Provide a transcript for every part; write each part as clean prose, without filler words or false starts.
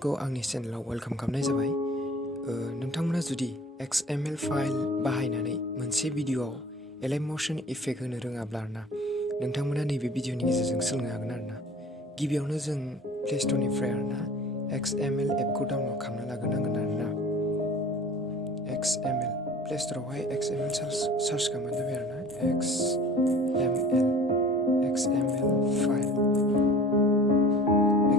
नोंथांमोनखौ आंनि चेनेलाव वेलकाम खालामनाय जाबाय। नोंथांमोना जुदि XML फाइल बाहायनानै मोनसे भिडिअआव एलाइट मोशन इफेक्ट होनो रोङाब्ला आरोना नोंथांमोना नैबे भिडिअनि गेजेरजों सोलोंनो हागोन आरोना। गिबियावनो जों प्ले स्ट'रनिफ्राय आरोना XML एपखौ डाउनलड खालामना लाग्रोनांगोन आरोना। XML प्ले स्ट'रावहाय XML सार्च खालामबानो जाबाय आरोना।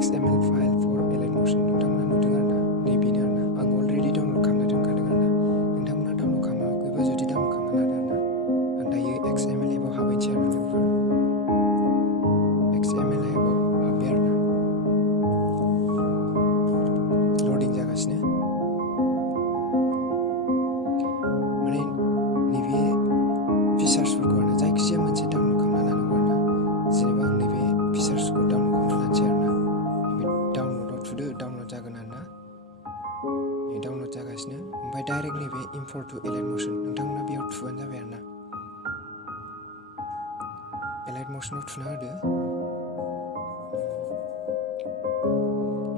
XML file for Alight Motion नोंथांमोना नुदों आरोना। नैबेनो आरोना आं अलरेडि डाउनलड खालामना दोनखादों आरोना। नोंथांमोना डाउनलड खालामाखैबा जुदि डाउनलड खालामना लादो आरोना। आं दायो XML एपआव हाबैनोसै आरोना लोगोफोर। XML एपआव हाबबाय आरोना। लडिं जागासिनो। माने नैबे फिचार्सफोरखौ आरोना जायखिजाया मोनसे डाउनलड खालामना लानांगौ आरोना। जेनेबा आं नैबे फिचार्सखौ डाउनलड खालामना लानोसै आरोना। डाउनलडआव थुदो डाउनलड जागोन आरोना। डाउनलड जागासिनो ओमफ्राय डाइरेक्ट नैबे इम्पर्ट टु एलाइट मोशन नोंथांमोना बेयाव थुबानो जाबाय आरोना। एलाइट मोशनाव थुना होदो।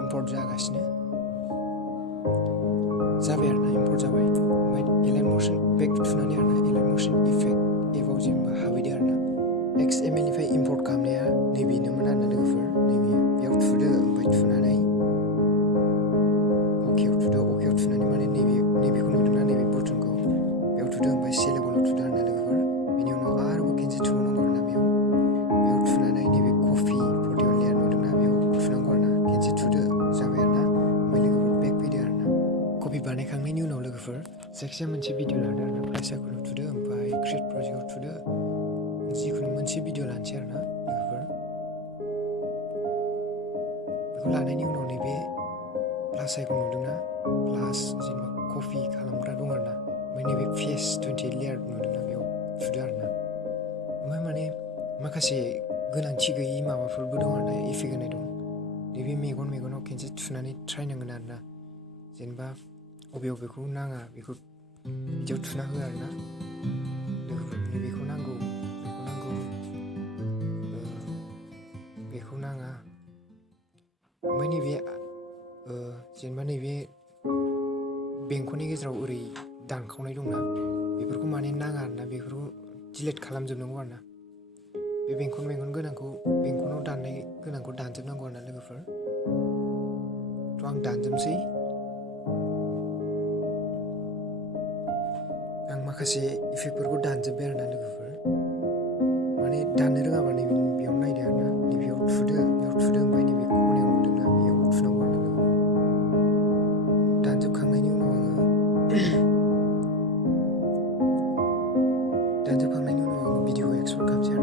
इम्पर्ट जागासिनो जाबाय आरोना। इम्पर्ट जाबाय ओमफ्राय एलाइट मोशन बेक थुनानै आरोना एलाइट मोशन इफेक्ट एपआव जेनेबा हाबैदो आरोना। XML निफ्राय इम्पर्ट खालामनाया नैबेनोमोन आरोना लोगोफोर। नैबे बेयाव थुदो ओमफ्राय थुनानै अकेआव थुदो। अकेआव थुनानै माने नैबेखौ नुदोंना नैबे बटनखौ बेयाव थुदो ओमफ्राय सेलेक्टआवल' थुदो आरोना लोगोफोर। बेनि उनाव आरोबाव खेनसे थुबावनांगौ आरोना बेयाव थुनानै नैबे कपि फटिअ लेयार नुदोंना बेयाव थुनांगौ आरोना। खेनसे थुदो जाबाय आरोना। ओमफ्राय लोगोफोर बेक फैदो आरोना। कपि बानायखांनायनि उनाव लोगोफोर जायखिजाया मोनसे भिडिअ लादो आरोना। प्लास आइकनाव थुदो ओमफ्राय क्रिएट प्रजेक्टआव थुदो। जिखुनु मोनसे भिडिअ लानोसै आरोना लोगोफोर। बेखौ लानायनि उनाव नैबे प्लास आइकन नुदोंना प्लास जेनेबा कपि खालामग्रा दं आरोना। ओमफ्राय नैबे फेस 28 लेयार नुदोंना बेयाव थुदो आरोना। ओमफ्राय माने माखासे गोनांथि गैयि माबाफोरबो दं आरोना इफेक्ट होनाय दं। नैबे मेगनाव खेनसे थुनानै ट्राइ नांगोन आरोना। जेनेबा बबेखौ नाङा बेखौ बिदियाव थुना हो आरोना लोगोफोर। नैबेखौ नांगौ बेखौ नाङा। ओमफ्राय नैबे जेनेबा नैबे बेंखननि गेजेराव ओरै दानखावनाय दंना बेफोरखौ माने नाङा आरोना। बेफोरखौ डिलिट खालामजोबनांगौ आरोना। बे बेंखन गोनांखौ बेंखनाव दाननाय गोनांखौ दानजोबनांगौ आरोना लोगोफोर। थ' आं दानजोबसै। आं माखासे इफेक्टफोरखौ दानजोब्बाय आरोना लोगोफोर। माने दाननो रोङाबा नैबे बेयाव नायदो आरोना। नैबेयाव थुदो ओमफ्राय नैबे खनायाव नुदोंना बेयाव थुनांगौ आरोना लोगोफोर। दानजोबखांनायनि उनाव आङो भिडिअखौ एक्सपर्ट खालामसै आरोना।